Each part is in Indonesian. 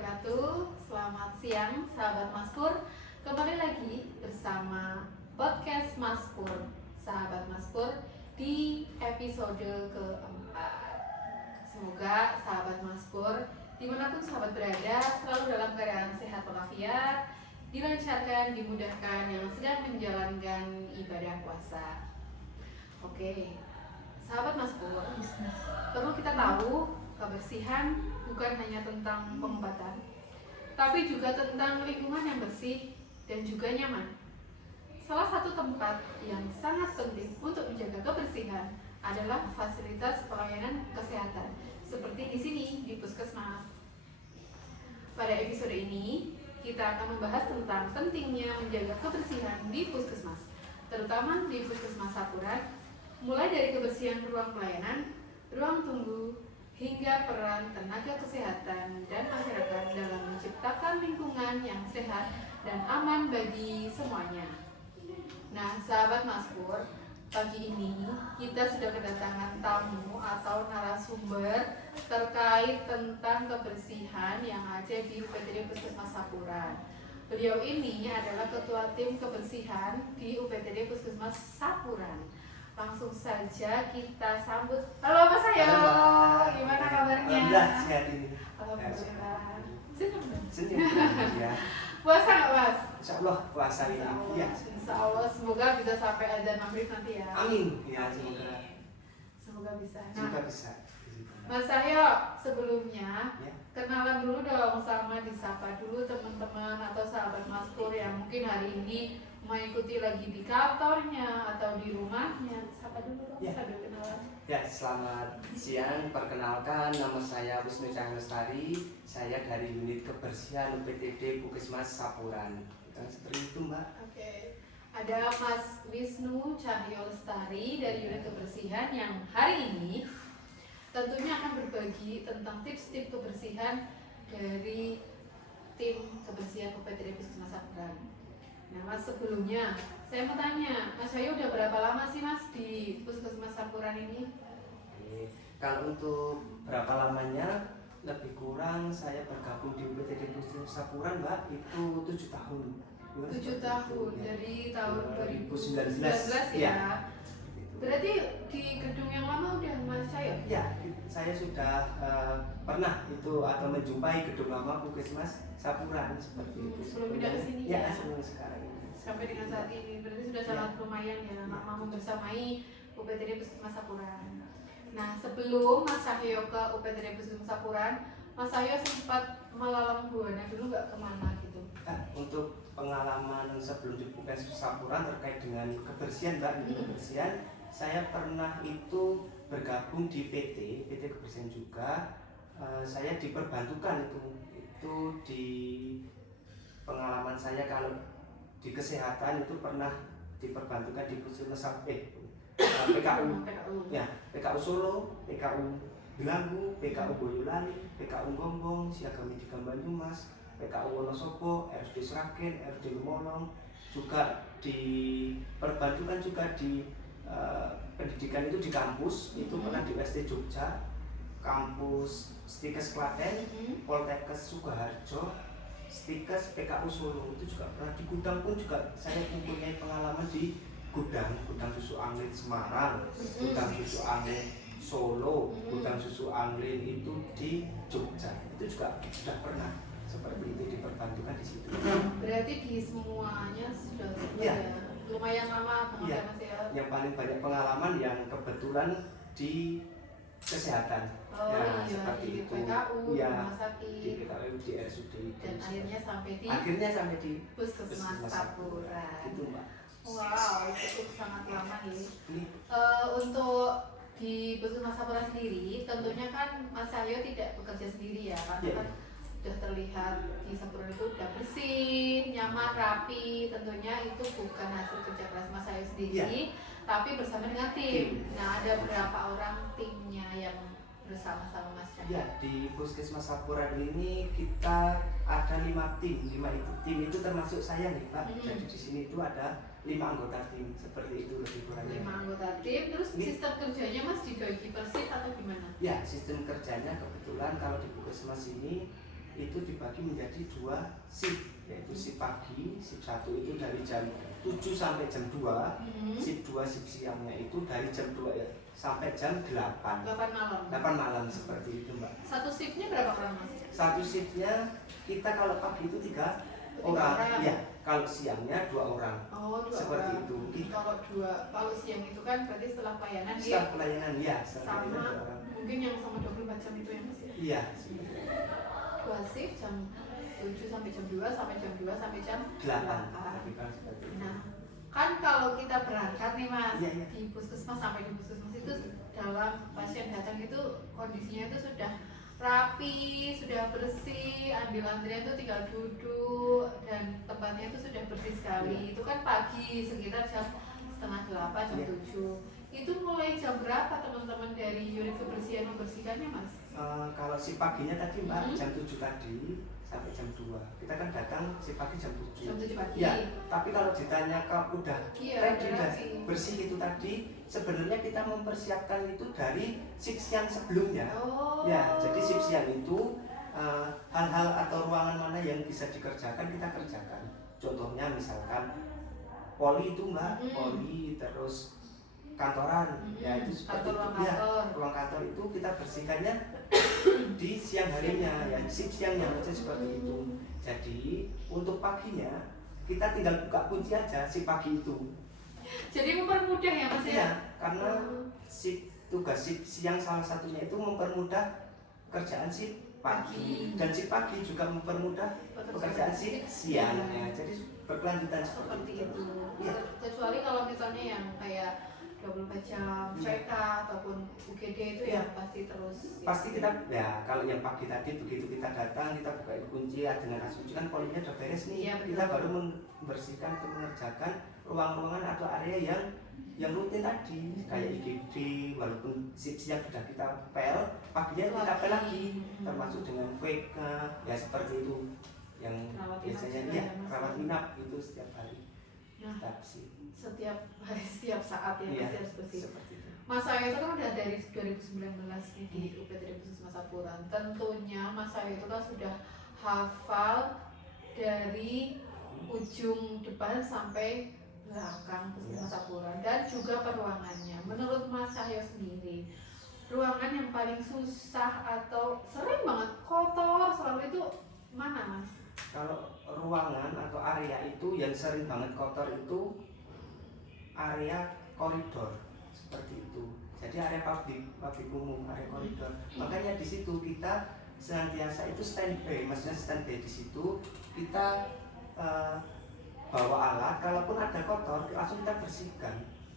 wabarakatuh. Selamat siang sahabat Maspur. Kembali lagi bersama podcast Maspur, sahabat Maspur, di episode keempat. Semoga sahabat Maspur dimanapun sahabat berada selalu dalam keadaan sehat walafiat, dilancarkan, dimudahkan yang sedang menjalankan ibadah puasa. Oke, sahabat Maspur, perlu kita tahu kebersihan bukan hanya tentang pengobatan, tapi juga tentang lingkungan yang bersih dan juga nyaman. Salah satu tempat yang sangat penting untuk menjaga kebersihan adalah fasilitas pelayanan kesehatan, seperti di sini di Puskesmas. Pada episode ini, kita akan membahas tentang pentingnya menjaga kebersihan di Puskesmas, terutama di Puskesmas Sapuran, mulai dari kebersihan ruang pelayanan, ruang tunggu, hingga peran tenaga kesehatan dan masyarakat dalam menciptakan lingkungan yang sehat dan aman bagi semuanya. Nah, sahabat Maspur, pagi ini kita sudah kedatangan tamu atau narasumber terkait tentang kebersihan yang ada di UPTD Puskesmas Sapuran. Beliau ini adalah Ketua Tim Kebersihan di UPTD Puskesmas Sapuran. Langsung saja kita sambut. Halo Mas Ayo, gimana kabarnya? Alhamdulillah sehat ini. Alhamdulillah. Senyum ya. Puasa nggak Mas? Insya Allah puasa ini. Ya. Insya Allah, semoga bisa sampai azan maghrib nanti ya. Amin. Ya semoga. Semoga bisa. Semoga Nah, bisa. Mas Ayo, sebelumnya Ya. kenalan dulu dong, sama disapa dulu teman-teman atau sahabat Maspur yang mungkin hari ini mengikuti lagi di kantornya atau di rumahnya. Sapa dulu dong, Ya. sambil kenalan. Ya, selamat siang. Perkenalkan, nama saya Wisnu Cahyo Lestari. Saya dari unit kebersihan UPTD Puskesmas Sapuran. Seperti itu, Mbak. Oke. Ada Mas Wisnu Cahyo Lestari dari unit kebersihan yang hari ini tentunya akan berbagi tentang tips-tips kebersihan dari tim kebersihan UPTD Puskesmas Sapuran. Nah Mas, sebelumnya saya mau tanya, Mas Ayu udah berapa lama sih Mas di Puskesmas Sapuran ini? Oke. Kalau untuk berapa lamanya, lebih kurang saya bergabung di UPTD Puskesmas Sapuran, Mbak, itu 7 tahun. 7 tahun, Ya. dari tahun 2019 2019 ya. ya. Berarti di gedung yang lama udah Mas Ayu? Ya, saya sudah pernah itu atau menjumpai gedung lama Puskesmas Sapuran seperti itu. Sebelum pindah ke sini ya? ya? Sebelum sekarang ini. Sampai dengan saat ini, berarti sudah sangat lumayan ya lama membersamai UPTD Puskesmas Sapuran. Nah, sebelum Mas Cahyo ke UPTD Puskesmas Sapuran, Mas Cahyo sempat melalang buana dulu nggak kemana gitu? Untuk pengalaman sebelum di Puskesmas Sapuran terkait dengan kebersihan, Mbak, kebersihan, saya pernah itu bergabung di PT Kebersihan juga. Saya diperbantukan itu di pengalaman saya kalau di kesehatan itu pernah diperbantukan di Puskesmas PKU. Ya, PKU Solo, PKU Belanggu, PKU Boyolali, PKU Gombong, Siaga Medika Banyumas, PKU Wonosobo, RSD Sragen, RSD Lumolong, juga diperbantukan juga di pendidikan itu di kampus, itu pernah di UST Jogja, kampus Stikes Klaten, Poltekkes Sukoharjo, Stikes PKU Solo, itu juga pernah di gudang pun juga saya mempunyai pengalaman di gudang susu Anglin Semarang, gudang susu Anglin Solo, gudang susu Anglin itu di Jogja, itu juga sudah pernah seperti itu diperbantukan di situ. Berarti di semuanya sudah Ya. lumayan lama banget Ya. ya Mas ya. Yang paling banyak pengalaman yang kebetulan di kesehatan. Oh Ya, iya, seperti di itu. PKU, Ya, rumah di sakit, PKU, di RSUD itu. dan akhirnya sampai di Sampai di Puskesmas Sapuran. Gitu, Mbak. Wow, itu sangat lama nih. Ini Untuk di Puskesmas Sapuran sendiri, tentunya kan Mas Cahyo tidak bekerja sendiri ya, karena Ya. kan sudah terlihat di Sapuran itu udah bersih, nyaman, rapi. Tentunya itu bukan hasil kerja keras Mas Cahyo sendiri, tapi bersama dengan tim. Nah, ada berapa orang timnya yang bersama-sama Mas Cahyo? ya, di Puskesmas Sapuran ini kita ada 5 tim. 5 itu tim itu termasuk saya nih, Pak. Jadi di sini itu ada 5 anggota tim, seperti itu lebih kurangnya. 5 anggota tim, terus Ini- sistem kerjanya Mas dibagi per shift atau gimana? Ya, sistem kerjanya kebetulan kalau di Puskesmas ini itu dibagi menjadi 2 shift, yaitu shift pagi, shift 1 itu dari jam 7 sampai jam 2, shift 2 shift siangnya itu dari jam 2 ya, sampai jam 8 malam. 8 malam seperti itu Mbak. Satu shiftnya berapa orang Mas? Satu shiftnya kita kalau pagi itu 3 orang, ya kalau siangnya 2 orang. Oh, 2 seperti orang. itu. Kalau siang itu kan berarti setelah pelayanan Setelah pelayanan ya, setelah sama pelayanan 2 orang. mungkin yang sama 24 jam itu ya Mas ya? Iya. 2 shift jam 7 sampai jam 2 sampai jam 2 sampai jam 8. 8. Nah, kan kalau kita berangkat nih Mas, Iya. di puskesmas sampai di puskesmas itu dalam pasien datang itu kondisinya itu sudah rapi, sudah bersih, ambil antrian itu tinggal duduk dan tempatnya itu sudah bersih sekali. Itu kan pagi sekitar jam setengah 8, jam 7. Itu mulai jam berapa teman-teman dari unit kebersihan membersihkannya Mas? Kalau si paginya tadi Mbak jam 7 tadi sampai jam 2. Kita kan datang si pagi jam 7. Jam 7 pagi. Ya, tapi kalau ditanya kalau udah ready dan bersih itu tadi, sebenarnya kita mempersiapkan itu dari shift siang sebelumnya. Oh. Ya, jadi shift siang itu hal-hal atau ruangan mana yang bisa dikerjakan kita kerjakan. Contohnya misalkan poli itu Mbak, poli terus kantoran, ya itu seperti itu ya. Ruang kantor itu kita bersihkannya di siang harinya, ya shift siangnya aja seperti itu. Jadi untuk paginya kita tinggal buka kunci aja si pagi itu. Jadi mempermudah ya Mas ya? Iya, karena tugas shift siang salah satunya itu mempermudah pekerjaan shift pagi. Dan shift pagi juga mempermudah pekerjaan shift siang. Ya, jadi berkelanjutan seperti itu. Ya. Kecuali kalau misalnya yang kayak 24 jam VK ataupun UGD itu ya pasti terus. Pasti kita ya kalau yang pagi tadi begitu kita datang kita buka kunci dengan asumsi kan polinya udah beres nih. Ya, kita baru membersihkan atau mengerjakan ruang-ruangan atau area yang rutin tadi kayak IGD, walaupun shift siang sudah kita pel, paginya kita pel lagi, termasuk dengan VK ya seperti itu yang biasanya ya rawat inap itu setiap hari. Nah, setiap hari setiap saat ya iya, pasti harus bersih. Mas itu. saya itu kan udah dari 2019 nih di UPT Puskesmas Sapuran. Tentunya Mas saya itu kan sudah hafal dari ujung depan sampai belakang Puskesmas Sapuran dan juga peruangannya. Menurut Mas Cahyo sendiri, ruangan yang paling susah atau sering banget kotor selalu itu mana Mas? Kalau ruangan atau area itu yang sering banget kotor itu area koridor seperti itu. Jadi area publik umum, area koridor. Makanya di situ kita senantiasa itu standby, maksudnya standby di situ kita bawa alat, kalaupun ada kotor langsung kita bersihkan.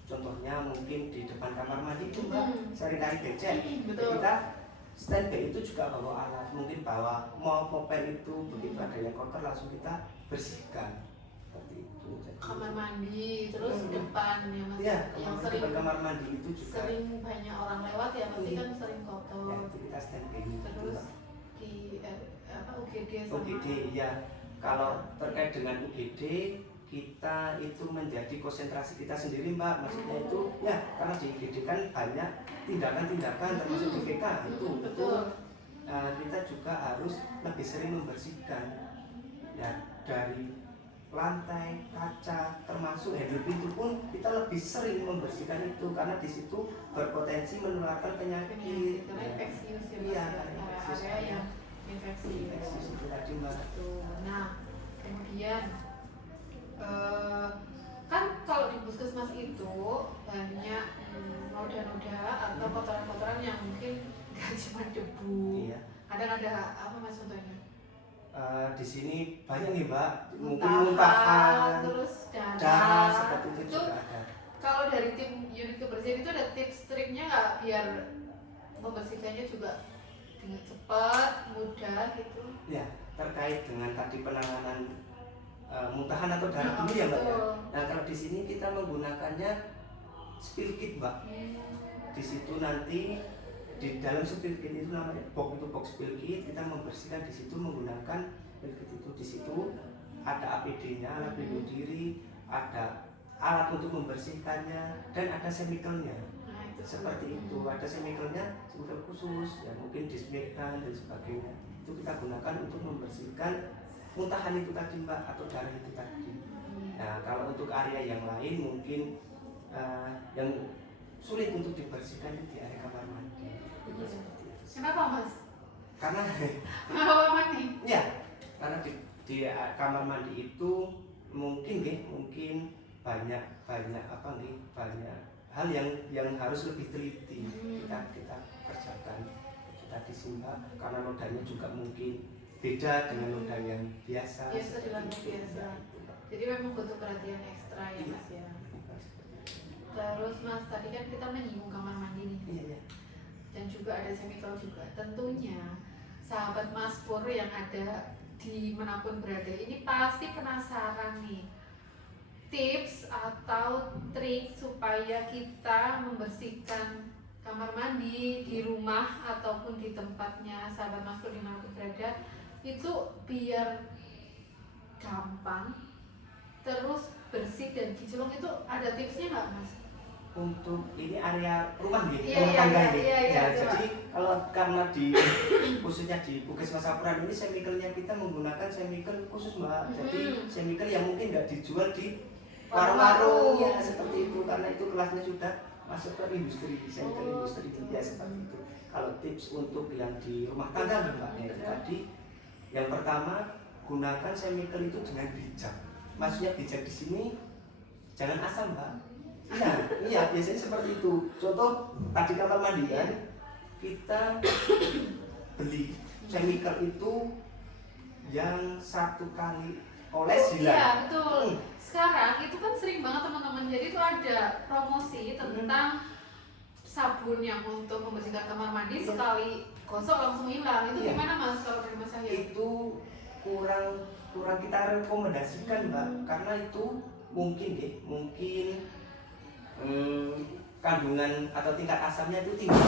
Contohnya mungkin di depan kamar mandi itu Mbak sering kali becek, kita standby itu juga bawa alat, mungkin bawa moped itu begitu ada yang kotor langsung kita bersihkan seperti itu. Jadi, kamar mandi terus depan ya Mas ya, yang sering kamar mandi itu juga sering banyak orang lewat ya pasti kan sering kotor ya, itu kita standby terus di UGD sama UGD ya. Kalau terkait dengan UGD kita itu menjadi konsentrasi kita sendiri Mbak, maksudnya itu ya karena di UGD kan banyak tindakan-tindakan termasuk di VK itu betul. Kita juga harus lebih sering membersihkan ya dari lantai, kaca, termasuk handle pintu pun kita lebih sering membersihkan itu karena di situ berpotensi menularkan penyakit. Karena infeksius ya Mas, iya, area yang infeksi itu tadi Mbak. Nah kemudian kan kalau di puskesmas itu banyak noda-noda atau kotoran-kotoran yang mungkin gak cuma debu. Iya. Kadang ada apa Mas contohnya? Di sini banyak nih Mbak, mungkin muntahan, terus darah seperti itu juga ada. Kalau dari tim unit kebersihan itu ada tips triknya nggak biar membersihkannya juga dengan cepat, mudah gitu? Ya, terkait dengan tadi penanganan muntahan atau darah dulu ya Mbak ya. Nah kalau di sini kita menggunakannya spill kit Mbak. Di situ nanti di dalam spill kit itu namanya box spill kit, kita membersihkan di situ menggunakan spill kit itu. Di situ ada APD-nya, alat pelindung diri, ada alat untuk membersihkannya dan ada chemicalnya. Seperti itu, ada chemical khusus ya mungkin disinfektan dan sebagainya. itu kita gunakan untuk membersihkan muntahan itu tadi mbak atau darah itu tadi. Nah kalau untuk area yang lain mungkin yang sulit untuk dibersihkan itu di area kamar mandi. Kenapa mas? Karena Kenapa mandi? ya karena di kamar mandi itu mungkin banyak hal yang harus lebih teliti kita kerjakan, kita disimbang karena nodanya juga mungkin beda dengan noda yang biasa di lantai biasa. Jadi memang butuh perhatian ekstra ya mas ya. Terus mas tadi kan kita menyinggung kamar mandi nih. Iya. Dan juga ada chemical juga. Tentunya sahabat Mas Pur yang ada di manapun berada ini pasti penasaran nih tips atau trik supaya kita membersihkan kamar mandi di rumah ataupun di tempatnya sahabat Mas Pur dimanapun berada itu biar gampang terus bersih dan kinclong. Itu ada tipsnya nggak mas? Untuk ini area rumah nih, Iya, rumah tangga ini. iya, Jadi kalau karena khususnya di Puskesmas Sapuran ini chemicalnya kita menggunakan chemical khusus mbak. Jadi chemical yang mungkin nggak dijual di warung-warung ya seperti itu karena itu kelasnya sudah masuk ke industri, chemical industri ya seperti itu. Kalau tips untuk yang di rumah tangga nih mbak, itu tadi yang pertama gunakan chemical itu dengan bijak. Maksudnya bijak di sini jangan asal mbak. Iya biasanya seperti itu. Contoh tadi kamar mandi kan, kita beli chemical itu yang 1 kali oles hilang. Iya betul. Sekarang itu kan sering banget teman-teman. Jadi itu ada promosi tentang sabun yang untuk membersihkan kamar mandi sekali gosok langsung hilang. Itu gimana mas kalau dari mas Yahya? Itu kurang kita rekomendasikan mbak, karena itu mungkin kandungan atau tingkat asamnya itu tinggi,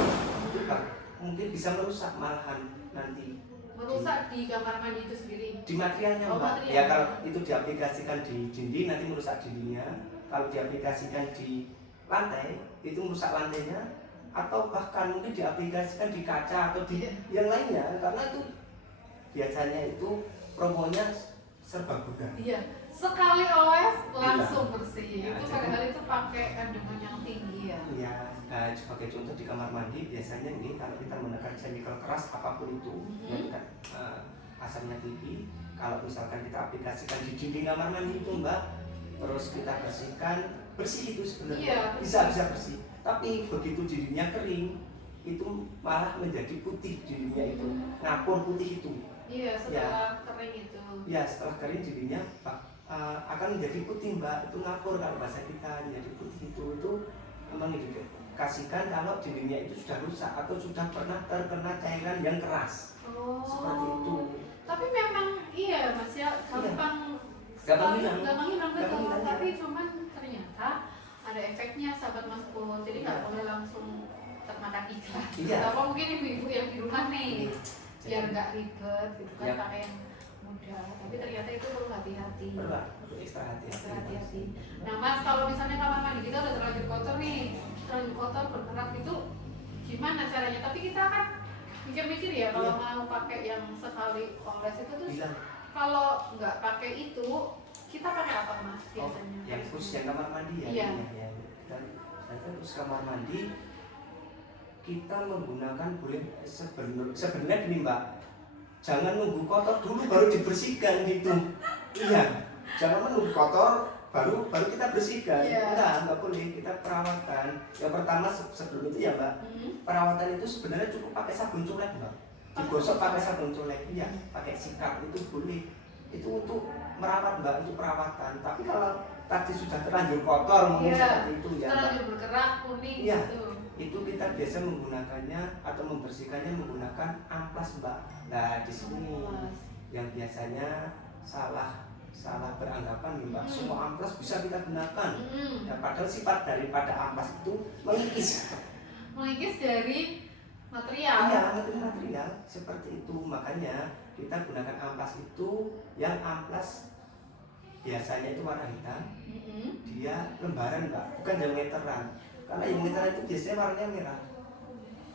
mungkin bisa merusak malahan nanti. Merusak di kamar mandi itu sendiri? Di materialnya mbak. Material. Ya kalau itu diaplikasikan di dinding nanti merusak dindingnya. Kalau diaplikasikan di lantai itu merusak lantainya, atau bahkan mungkin diaplikasikan di kaca atau di yang lainnya, karena itu biasanya itu promonya serba guna. Iya, sekali oles langsung bersih. Ya, itu padahal itu pakai kandungan yang tinggi ya. Iya, sebagai contoh di kamar mandi biasanya nih kalau kita menggunakan chemical keras apapun itu, yang kan asamnya tinggi. Kalau misalkan kita aplikasikan di dinding kamar mandi itu mbak, terus kita bersih itu sebenarnya bisa bersih. Tapi begitu dindingnya kering, itu malah menjadi putih dindingnya itu, ngapur putih itu. Iya, setelah kering itu. Ya, setelah kering dindingnya akan menjadi putih mbak, itu ngapur kalau bahasa kita, menjadi putih itu mengindikasikan kalau dindingnya itu sudah rusak atau sudah pernah terkena cairan yang keras. Seperti itu. Tapi memang iya mas ya, gampang hilang betul. Tapi cuman ternyata ada efeknya sahabat Mas Pur, jadi nggak boleh langsung termakan iklan. Apa mungkin ibu-ibu yang di rumah nih biar nggak ribet gitu kan, pakai yang mudah, tapi ternyata itu perlu hati-hati. Perlu ekstra hati-hati. Nah mas, kalau misalnya kamar mandi kita udah terlanjur kotor nih, terlanjur kotor berkerak itu gimana caranya? Tapi kita kan mikir-mikir ya kalau mau pakai yang sekali oles itu tuh kalau nggak pakai itu kita pakai apa mas biasanya? Yang khusus yang kamar mandi ya. Iya. Dan khusus kamar mandi kita menggunakan sebenarnya gini mbak, jangan nunggu kotor dulu baru dibersihkan gitu. Iya, jangan menunggu kotor baru kita bersihkan. Enggak boleh. Kita perawatan yang pertama sebelum itu ya mbak, perawatan itu sebenarnya cukup pakai sabun colek mbak, digosok pakai sabun colek. Iya, pakai sikat itu boleh, itu untuk merawat mbak, untuk perawatan. Tapi kalau tadi sudah terlanjur kotor mungkin seperti itu ya terlanjur bergerak kuning gitu, itu kita biasa menggunakannya atau membersihkannya menggunakan amplas mbak. Nah di sini yang biasanya salah beranggapan nih mbak, semua amplas bisa kita gunakan. Ya, padahal sifat daripada amplas itu mengikis dari material. Iya, material seperti itu. Makanya kita gunakan amplas itu yang amplas biasanya itu warna hitam, dia lembaran mbak, bukan yang meteran. Karena yang meteran itu biasanya warnanya merah.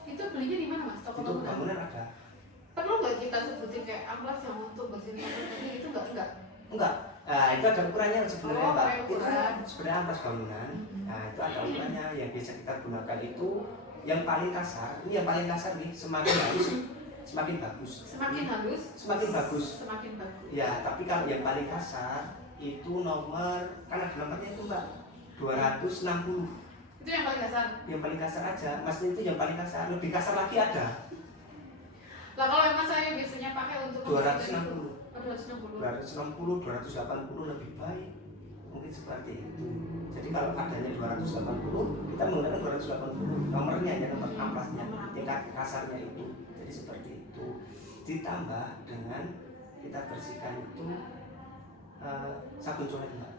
Itu belinya di mana mas? Itu bangunan ada. perlu nggak kita sebutin kayak amplas yang untuk bersihin itu enggak? Enggak. Nah, itu ada ukurannya sebenarnya Oh, Mbak. kayak Itu ukuran. sebenarnya amplas bangunan. Nah, itu ada ukurannya yang biasa kita gunakan itu yang paling kasar. Ini yang paling kasar nih, semakin halus semakin bagus. Semakin halus, Semakin bagus. semakin bagus. Ya, tapi kalau yang paling kasar itu nomor, kan ada nomornya itu Mbak, 260. Itu yang paling kasar. Yang paling kasar aja, Mas itu yang paling kasar. Lebih kasar lagi ada. Lah kalau emang saya biasanya pakai untuk 260. 260. 280 lebih baik, mungkin seperti itu. Jadi kalau adanya 280, kita menggunakan 280 nomornya ya, nomor amplasnya, tingkat kasarnya itu. Jadi seperti itu. Ditambah dengan kita bersihkan itu sabun colek Mbak.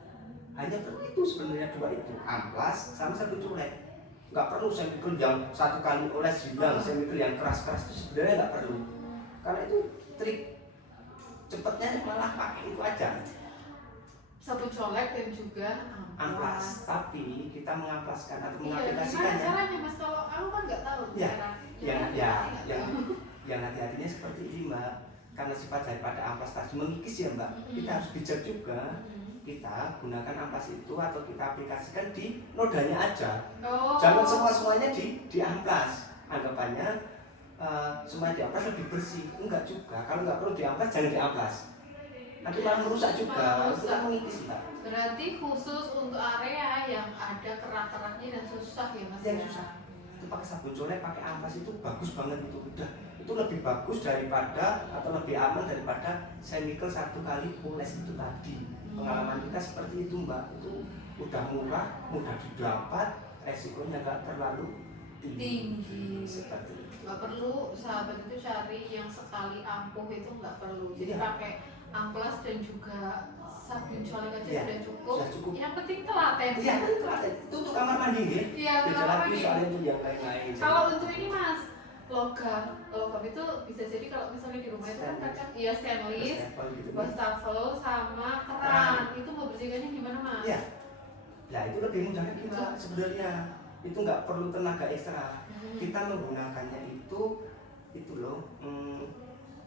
Hanya itu sebenarnya dua itu, amplas sama sabun colek. Nggak perlu chemical yang satu kali oles hilang, chemical yang keras-keras itu sebenarnya nggak perlu. Karena itu trik cepatnya malah pakai itu aja, Sabun colek dan juga amplas. Tapi kita mengamplaskan atau Iya, gimana mengaplikasikannya caranya Mas? Kalau aku kan nggak tahu Ya, cara. yang hati-hatinya seperti ini Mbak. Karena sifat daripada amplas tadi mengikis ya Mbak, kita harus bijak juga. Kita gunakan amplas itu atau kita aplikasikan di nodanya aja. Jangan semuanya di amplas. Anggapannya semua di amplas lebih bersih. Enggak juga. Kalau nggak perlu di amplas jangan di amplas. Nanti malah merusak juga. Itu kan mengikis Mbak. Berarti khusus untuk area yang ada kerak-keraknya dan susah ya Mas? Yang susah. Itu pakai sabun colek, pakai amplas itu bagus banget itu. Udah, itu lebih bagus daripada atau lebih aman daripada chemical satu kali oles itu tadi. Pengalaman kita seperti itu Mbak. Itu udah murah, mudah didapat, resikonya nggak terlalu tinggi. Seperti itu. Nggak perlu sahabat itu cari yang sekali ampuh, itu nggak perlu. Jadi Iya. pakai amplas dan juga sabun colek aja Iya, sudah cukup. sudah cukup. Yang penting telaten. Iya, itu untuk kamar mandi ya. Iya, Beda kamar lagi mandi. soalnya untuk yang lain-lain. Kalau untuk ini Mas, logam itu bisa jadi kalau misalnya di rumah itu kan kadang iya stainless, Wastafel gitu. wastafel sama keran. Itu mau bersihkannya gimana Mas? Iya. Nah itu lebih mudah lagi Mbak sebenarnya. Itu nggak perlu tenaga ekstra. Kita menggunakannya itu loh,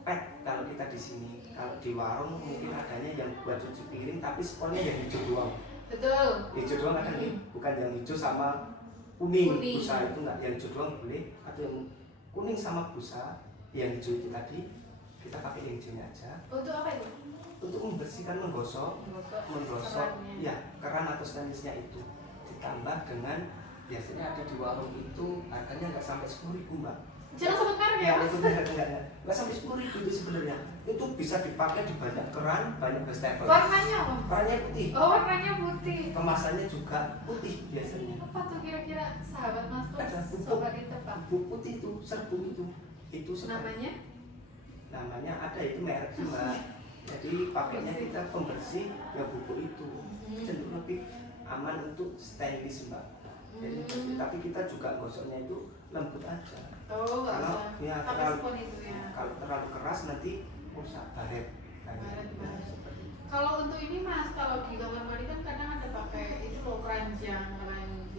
pet kalau kita di sini. Kalau di warung mungkin adanya yang buat cuci piring tapi sponsnya yang hijau doang. Betul. Hijau doang ada nih, bukan yang hijau sama kuning. Kuning. Busa itu nggak, yang hijau doang boleh. Atau yang kuning sama busa, yang hijau itu tadi kita pakai yang hijaunya aja. Untuk apa itu? Untuk membersihkan, menggosok, Kerannya. ya keran atau stainlessnya itu. Ditambah dengan biasanya ada di warung itu harganya nggak sampai 10.000 Mbak. Jangan sebut merek ya Ya, Mas. itu nggak sampai 10.000 itu sebenarnya. Itu bisa dipakai di banyak keran, banyak wastafel. Warnanya apa? Kerannya putih, Oh, warnanya putih. kemasannya juga putih biasanya. Apa tuh kira-kira sahabat Mas tuh? Ada bubuk. Coba ditebak. Bubuk putih itu, serbuk itu seperti- namanya ada itu merek sih Mbak. Jadi pakainya kita pembersih ya bubuk itu cenderung lebih aman untuk stainless Mbak. Jadi, tapi kita juga gosoknya itu lembut aja. Oh, nggak Kalau usah. ya, Pakai terlalu, spon itu ya. kalau terlalu keras nanti rusak baret. Baret. Kalau untuk ini Mas, kalau di kamar mandi kan kadang ada pakai itu loh keranjang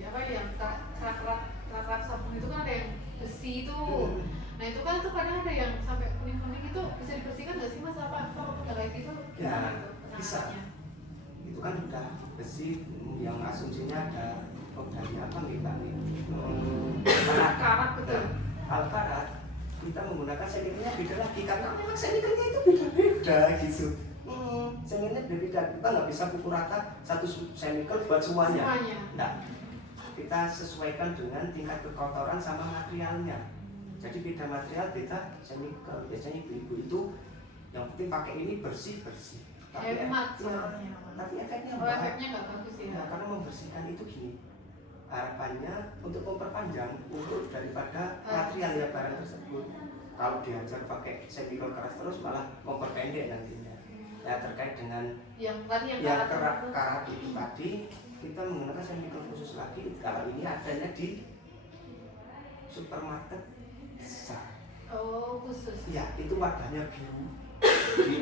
apa yang kerak sabun itu kan ada yang besi itu. Nah itu kan tuh kadang ada yang sampai kuning-kuning itu bisa dibersihkan nggak sih Mas? Apa kalau udah kayak gitu? Ya, gimana bisa. penanganannya? Itu kan udah besi yang asumsinya ada dari apa nih Mbak? Karat betul. Kalau karat kita menggunakan chemicalnya beda lagi karena memang chemicalnya itu beda-beda gitu. Chemicalnya beda, kita nggak bisa pukul rata satu chemical buat semuanya. Nah, kita sesuaikan dengan tingkat kekotoran sama materialnya. Jadi beda material, beda chemical. Biasanya ibu-ibu itu yang penting pakai ini bersih. Hemat ya, soalnya. tapi efeknya Oh, efeknya nggak bagus ya. Nah, karena membersihkan itu gini, harapannya untuk memperpanjang umur daripada material ya barang tersebut. Kalau dihajar pakai chemical keras terus malah memperpendek nantinya. Ya terkait dengan Yang tadi yang ya karat itu. karat itu tadi kita menggunakan chemical khusus lagi. Kalau ini adanya di supermarket besar. Oh, khusus. Ya itu wadahnya biru.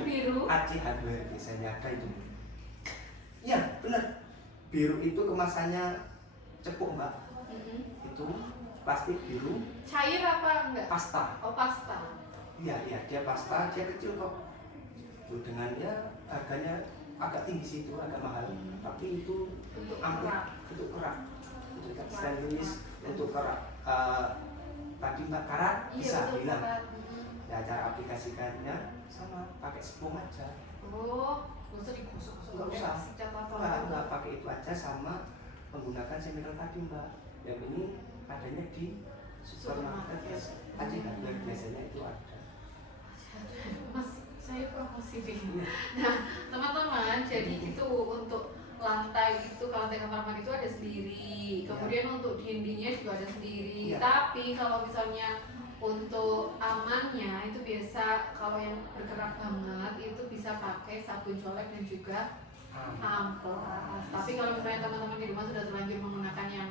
Biru. AC hardware biasanya ada itu. Ya benar. Biru itu kemasannya cepuk Mbak. Itu plastik biru. Cair apa enggak? Pasta. Oh, pasta. Iya, dia pasta, dia kecil kok. Tuh, dengan ya harganya agak tinggi sih itu, agak mahal. Tapi itu Untuk ampuh, kerak. untuk kerak. Untuk stainless, untuk kerak. Tadi Mbak karat Iya bisa betul bilang. kerak. Ya cara aplikasikannya sama pakai spong aja. Oh, nggak usah digosok-gosok. Nggak usah. Sikat atau Enggak pakai itu aja sama menggunakan chemical tadi Mbak. Yang ini adanya di supermarket ya. Aja kan biasanya itu ada. Mas, saya promosi nih. Nah, teman-teman, jadi itu untuk lantai itu, kalau lantai kamar mandi itu ada sendiri. Kemudian untuk dindingnya juga ada sendiri. Ya. Tapi kalau misalnya untuk amannya itu biasa kalau yang bergerak banget itu bisa pakai sabun colek dan juga amplas. Tapi kalau misalnya teman-teman di rumah sudah terlanjur menggunakan yang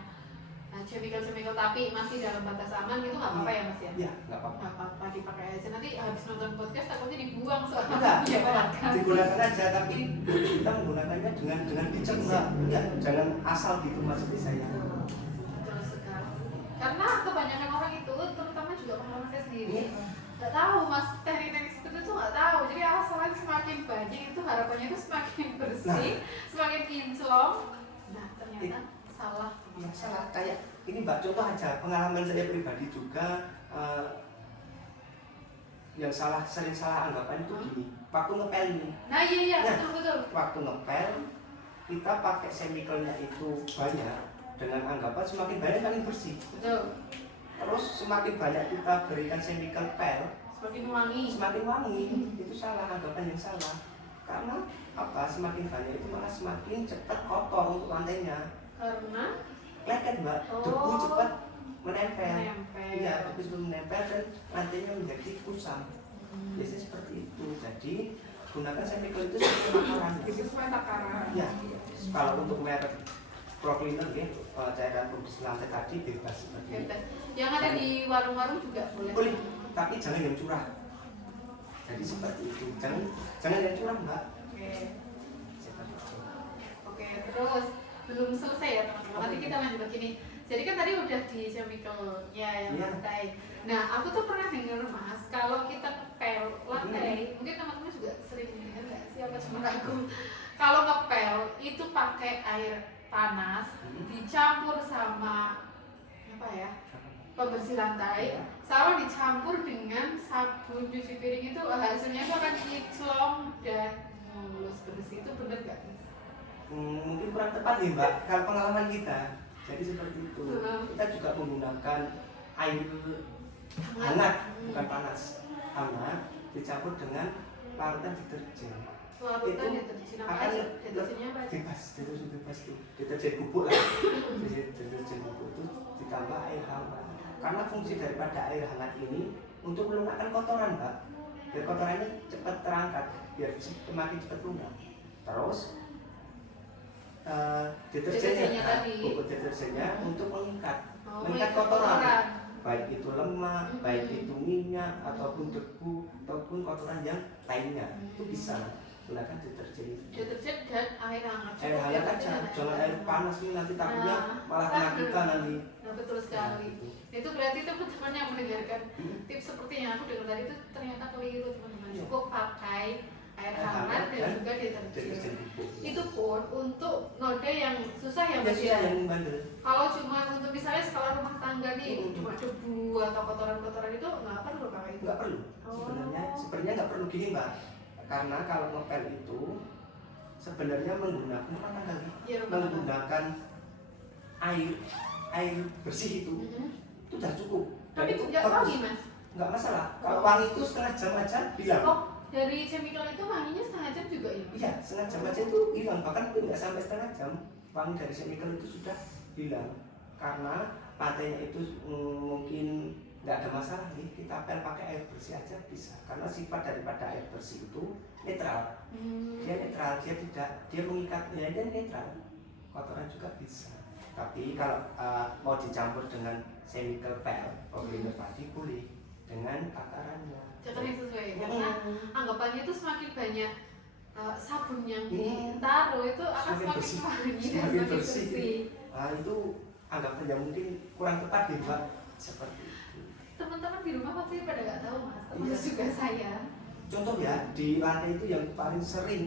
chemical tapi masih dalam batas aman gitu nggak apa-apa ya Mas ya? Iya, nggak apa-apa. Nggak apa-apa, dipakai aja. Nanti habis nonton podcast takutnya dibuang soalnya. Enggak, Kan? digunakan aja tapi kita menggunakannya dengan bijak Mbak. Ya, jangan asal gitu maksud saya. Betul sekali. Karena kebanyakan orang itu, terutama juga pengalaman saya sendiri, Iya. nggak tahu Mas teknik-teknik seperti itu nggak tahu. Jadi asalnya semakin banyak itu harapannya itu semakin bersih, semakin kinclong. Nah ternyata salah. Ya salah, kayak ini Mbak, contoh aja pengalaman saya pribadi juga yang sering salah anggapan itu gini, waktu ngepel ini. Nah iya Nah, betul. Waktu ngepel kita pakai chemicalnya itu banyak dengan anggapan semakin banyak makin bersih. Betul. Terus semakin banyak kita berikan chemical pel, Semakin wangi. semakin wangi. Itu salah, anggapan yang salah. Karena apa? Semakin banyak itu malah semakin cepat kotor untuk lantainya. Karena Leket Mbak, Oh. debu cepat menempel. menempel. Iya, debu cepat menempel dan lantainya menjadi kusam. Hmm. Biasanya seperti itu. Jadi gunakan chemical itu sebagai takaran. Itu supaya takaran. Ya, kalau untuk merek Pro Cleaner ya, cairan pembersih lantai tadi bebas seperti itu. Bebas. Yang ada di warung-warung juga boleh. Boleh, tapi jangan yang curah. Jadi seperti itu. Jangan yang curah Mbak. Oke. Seperti itu. Oke, terus belum selesai ya teman-teman. Nanti kita lanjut lagi nih. Jadi kan tadi udah di chemicalnya yang Iya. lantai. Nah, aku tuh pernah dengar Mas, kalau kita ngepel lantai, mungkin teman-teman juga sering dengar nggak sih apa cuma aku? Kalau ngepel itu pakai air panas dicampur sama apa ya? Pembersih lantai, sama dicampur dengan sabun cuci piring itu hasilnya itu akan kinclong dan mulus bersih. Itu bener nggak? Mungkin kurang tepat nih Mbak, kalau pengalaman kita. Jadi seperti itu. Kita juga menggunakan air hangat, bukan panas. Hangat dicampur dengan larutan deterjen. Larutan Itu deterjen apa akan aja? Deterjennya apa aja? deterjen bebas tuh. Deterjen bubuk lah. Deterjen bubuk itu ditambah air hangat. Karena fungsi daripada air hangat ini untuk melunakkan kotoran Mbak. Biar kotorannya cepat terangkat, biar semakin cepat lunak. Terus deterjennya tadi. bubuk deterjennya untuk mengikat Oh, mengikat itu kotoran, baik itu lemak, baik itu minyak ataupun debu ataupun kotoran yang lainnya. Itu bisa gunakan deterjen. Deterjen dan air hangat. Air hangat aja, jangan air panas nih nanti takutnya malah kena kita nanti. Nah betul sekali. Nah, gitu. Itu berarti teman-teman yang mendengarkan tips seperti yang aku dengar tadi itu ternyata keliru teman-teman. Iya. Cukup pakai air hangat dan juga deterjen deterjen. bubuk. Itu pun untuk noda yang susah ya Ya Mas susah ya. yang bandel. Kalau cuma untuk misalnya skala rumah tangga nih, cuma debu atau kotoran-kotoran itu nggak perlu pakai itu. Nggak perlu. Sebenarnya nggak perlu gini Mbak. Karena kalau ngepel itu sebenarnya menggunakan rumah tangga nih. Ya, rumah tangga. Menggunakan air bersih itu sudah cukup. Dan Tapi itu nggak bagus. wangi Mas. Nggak masalah. Kalau wangi itu setengah jam aja hilang. Oh, dari chemical itu wanginya setengah jam juga ya? Iya, setengah jam aja itu hilang. Bahkan itu nggak sampai setengah jam. Wangi dari chemical itu sudah hilang. Karena lantainya itu mungkin nggak ada masalah nih. Kita pel pakai air bersih aja bisa. Karena sifat daripada air bersih itu netral. Dia netral, dia mengikatnya dia netral. Kotoran juga bisa. Tapi kalau mau dicampur dengan chemical pel, polymer tadi boleh dengan takarannya. Jangan yang sesuai karena anggapannya itu semakin banyak sabun yang ditaruh itu akan Semakin semakin bersih. wangi dan Semakin semakin bersih. bersih. Nah itu anggapannya mungkin kurang tepat ya Mbak, seperti itu. teman-teman di rumah pasti pada nggak tahu mas, termasuk Iya. juga saya. Contoh ya, di lantai itu yang paling sering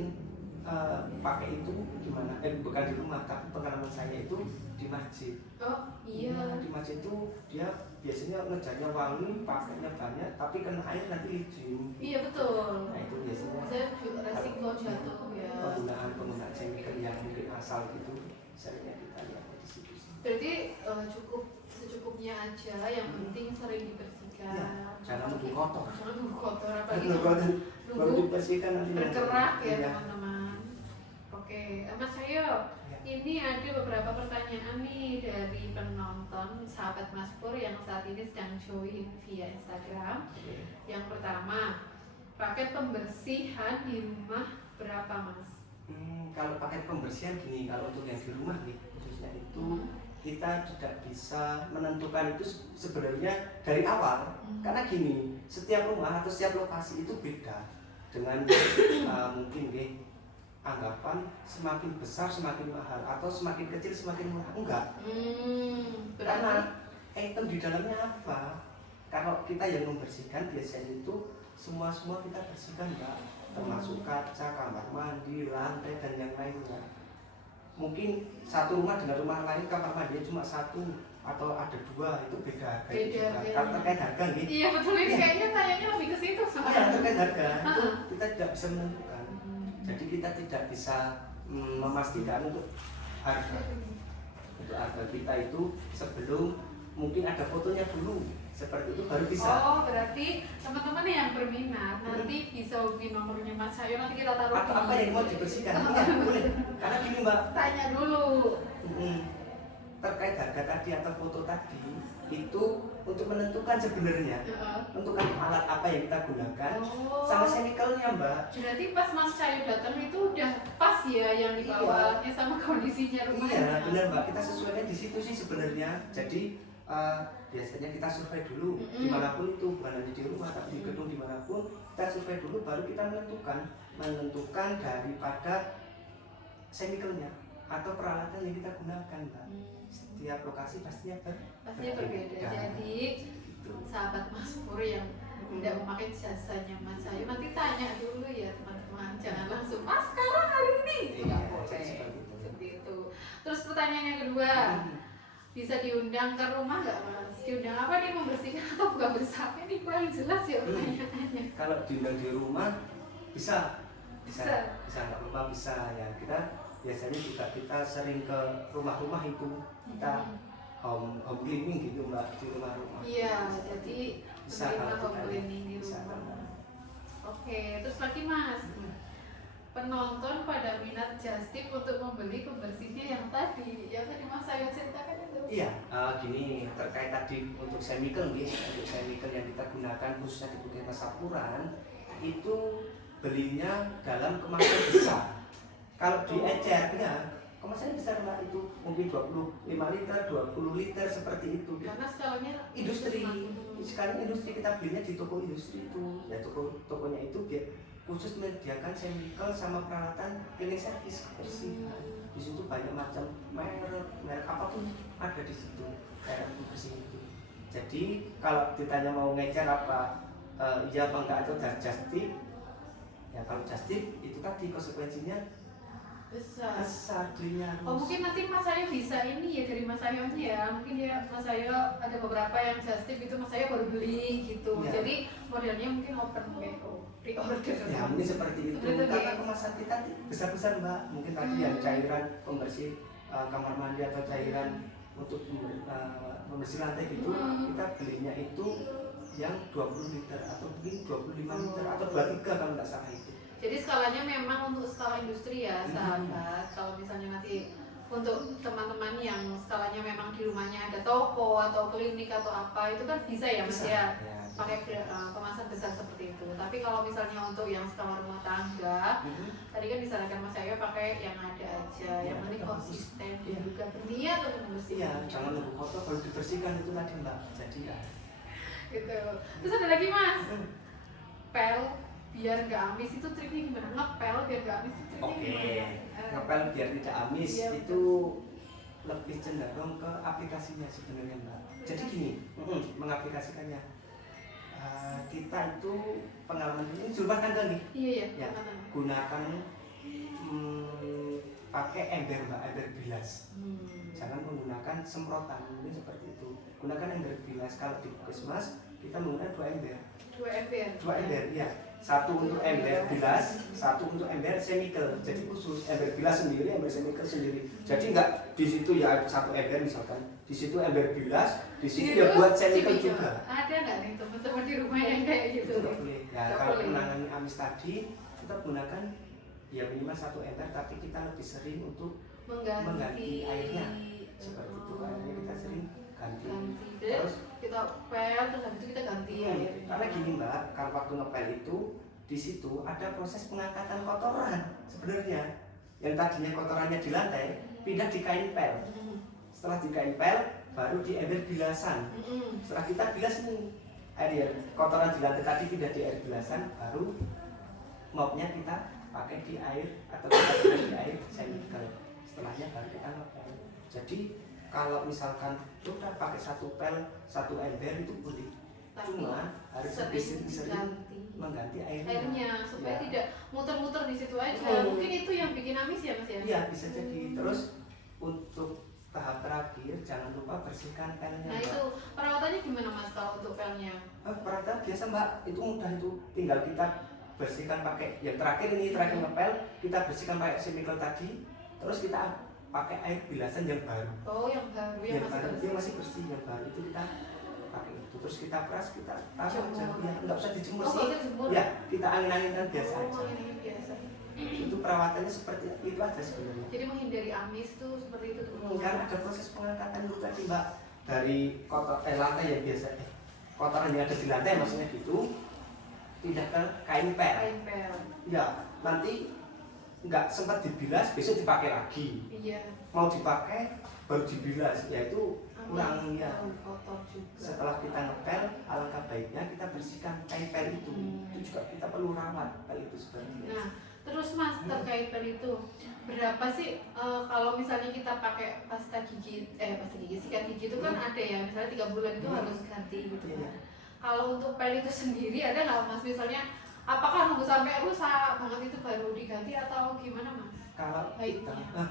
pakai itu gimana? Bukan di rumah, tapi pengalaman saya itu di masjid. Oh iya. Di masjid itu dia biasanya ngejarnya wangi, pakainya banyak, tapi kena air nanti licin. Iya betul. Nah itu biasanya Saya juga resiko jatuh ya. penggunaan chemical yang mungkin asal gitu, seringnya kita lihat di situ sih. Berarti cukup secukupnya aja, yang penting sering dibersihkan. Iya, jangan nunggu kotor. Jangan nunggu kotor apalagi Nunggu kotor, baru nunggu dibersihkan nanti berkerak ya Iya. teman-teman. Oke, Mas Cahyo, Ya. ini ada beberapa pertanyaan nih dari penonton sahabat Mas Pur yang saat ini sedang join via Instagram. Oke. Yang pertama, paket pembersihan di rumah berapa Mas? Kalau paket pembersihan gini, kalau untuk yang di rumah nih khususnya itu kita tidak bisa menentukan itu sebenarnya dari awal. Karena gini, setiap rumah atau setiap lokasi itu beda dengan mungkin deh anggapan semakin besar semakin mahal atau semakin kecil semakin murah. Enggak, Berarti karena item di dalamnya apa. Kalau kita yang membersihkan biasanya itu semua kita bersihkan mbak, termasuk kaca, kamar mandi, lantai dan yang lainnya. Mungkin satu rumah dengan rumah lain kamar mandinya cuma satu atau ada dua, itu beda harga Beda juga. harganya. Kalau terkait harga nih, iya betul, ini Iya. kayaknya tanyanya lebih ke situ ya, soalnya. terkait harga itu kita tidak bisa menentukan. Hmm. Jadi kita tidak bisa memastikan untuk harga kita itu sebelum mungkin ada fotonya dulu seperti itu baru bisa. Oh, berarti teman-teman yang berminat nanti bisa hubungi nomornya Mas Cahyo, nanti kita taruh Atau apa yang mau dibersihkan? Iya, boleh. Karena gini mbak, Tanya dulu. terkait harga tadi atau foto tadi itu untuk menentukan sebenarnya menentukan alat apa yang kita gunakan Oh. sama chemicalnya mbak. Berarti pas Mas Cahyo datang itu udah pas ya yang dibawanya sama kondisinya rumahnya. Iya benar mbak, kita sesuaikan di situ sih sebenarnya. Jadi biasanya kita survei dulu dimanapun itu, bukan hanya di rumah tapi di gedung dimanapun kita survei dulu baru kita menentukan daripada chemicalnya atau peralatan yang kita gunakan mbak. Setiap lokasi pastinya Pastinya berbeda. Jadi gitu. sahabat Mas Pur yang tidak memakai jasanya Mas Cahyo nanti tanya dulu ya teman-teman, jangan langsung Mas sekarang hari ini. Iya, Tidak boleh. jadi seperti itu. Seperti itu. Terus pertanyaan yang kedua, bisa diundang ke rumah nggak Mas? Diundang apa nih, membersihkan atau buka bersama? Ini kurang jelas ya pertanyaannya. Kalau diundang di rumah bisa nggak apa-apa, bisa ya. Kita biasanya juga kita sering ke rumah-rumah itu kita home cleaning gitu mbak, di rumah-rumah. Iya, jadi Bisa menerima kalau home kita cleaning di bisa. rumah. Oke, terus lagi Mas, penonton pada minat just tip untuk membeli pembersihnya yang tadi Mas saya ceritakan itu. Iya, gini terkait tadi untuk chemical nih, untuk chemical yang kita gunakan khususnya di Puskesmas Sapuran itu belinya dalam kemasan besar. Kalau di ecernya kemasannya besar mbak, itu mungkin 25 liter, 20 liter seperti itu. Karena skalanya Industri, sekarang industri kita belinya di toko industri itu, ya tokonya itu khusus menyediakan chemical sama peralatan cleaning service kebersihan. Di situ banyak macam merek apapun ada di situ, merek bersih itu. Jadi kalau ditanya mau ngecer apa iya apa enggak itu dari just tip, ya kalau just tip itu tadi konsekuensinya besar belinya. Oh mungkin nanti Mas Ayo bisa ini ya dari Mas Ayo ya, mungkin ya Mas Ayo ada beberapa yang just tip itu Mas Ayo baru beli gitu. Ya. Jadi modelnya mungkin open PO, pre-order. Ya mungkin seperti itu, karena kemasan kita besar-besar mbak. Mungkin tadi yang cairan pembersih kamar mandi atau cairan untuk pembersih lantai gitu, kita belinya itu yang 20 liter atau mungkin 25 liter atau 23 kalau nggak salah itu. Jadi skalanya memang untuk skala industri ya sahabat. Kalau misalnya nanti untuk teman-teman yang skalanya memang di rumahnya ada toko atau klinik atau apa, itu kan bisa ya Mas ya pakai kemasan besar seperti itu. Tapi kalau misalnya untuk yang skala rumah tangga, tadi kan disarankan Mas Ayo pakai yang ada aja, yang penting konsisten dan juga berniat untuk membersihkan. Iya, jangan nunggu kotor, kalau dibersihkan itu tadi mbak. Jadi ya. Gitu. Terus ada lagi Mas, pel biar nggak amis, itu triknya gimana? Ngepel biar nggak amis itu triknya gimana? Ngepel biar tidak amis Iya, itu lebih cenderung ke aplikasinya sebenarnya mbak. Jadi gini, mengaplikasikannya Kita itu pengalaman ini sudah kan nih Iya ya, gunakan pakai ember mbak, ember bilas. Jangan menggunakan semprotan, mungkin seperti itu. Gunakan ember bilas. Kalau di puskesmas kita menggunakan dua ember ya, satu untuk ember bilas, satu untuk ember chemical. Jadi khusus ember bilas sendiri, ember chemical sendiri. Jadi enggak di situ ya satu ember misalkan, di situ ember bilas, di situ ya buat chemical juga. Ada nggak nih teman-teman di rumah yang kayak gitu? Itu nggak boleh. Ya kalau menangani amis tadi kita gunakan ya minimal satu ember, tapi kita lebih sering untuk mengganti airnya. Seperti itu, airnya kita sering ganti. Terus kita pel, terus habis itu kita ganti airnya. Karena gini mbak, kalau waktu ngepel itu di situ ada proses pengangkatan kotoran sebenarnya. Yang tadinya kotorannya di lantai pindah di kain pel. Setelah di kain pel baru di ember bilasan. Setelah kita bilas nih air kotoran di lantai tadi pindah di air bilasan, baru mopnya kita pakai di air atau kita pakai di air chemical. Setelahnya baru kita ngepel. Jadi kalau misalkan udah pakai satu pel, satu ember itu boleh. Cuma harus sering mengganti airnya supaya tidak muter-muter di situ aja. Mungkin itu yang bikin amis ya mas ya? Iya bisa jadi. Terus untuk tahap terakhir jangan lupa bersihkan pelnya. Nah itu perawatannya gimana mas kalau untuk pelnya? Perawatan biasa mbak, itu mudah, itu tinggal kita bersihkan pakai yang terakhir ngepel, kita bersihkan pakai chemical tadi, terus kita pakai air bilasan yang baru. Oh yang baru yang masih bersih, yang baru itu kita pakai itu, terus kita peras, kita taruh aja, ya nggak usah dijemur sih, ya kita angin-anginkan biasa aja. Itu perawatannya seperti itu aja sebenarnya. Jadi menghindari amis tuh seperti itu tuh. Karena ada proses pengangkatan itu tadi mbak, dari lantai yang biasa kotoran yang ada di lantai maksudnya gitu, pindah ke kain pel. Ya nanti nggak sempat dibilas, besok dipakai lagi. Iya. Mau dipakai baru dibilas, yaitu kurang ya. Kotor juga. Setelah kita ngepel, alangkah baiknya kita bersihkan kain pel itu. Itu juga kita perlu rawat pel itu sebenarnya. Nah, terus mas terkait pel itu, berapa sih kalau misalnya kita pakai pasta gigi, sikat gigi itu kan ada ya, misalnya 3 bulan itu harus ganti gitu kan. Kalau untuk pel itu sendiri ada nggak mas, misalnya apakah nunggu sampai rusak banget itu baru diganti atau gimana mas? Kalau kita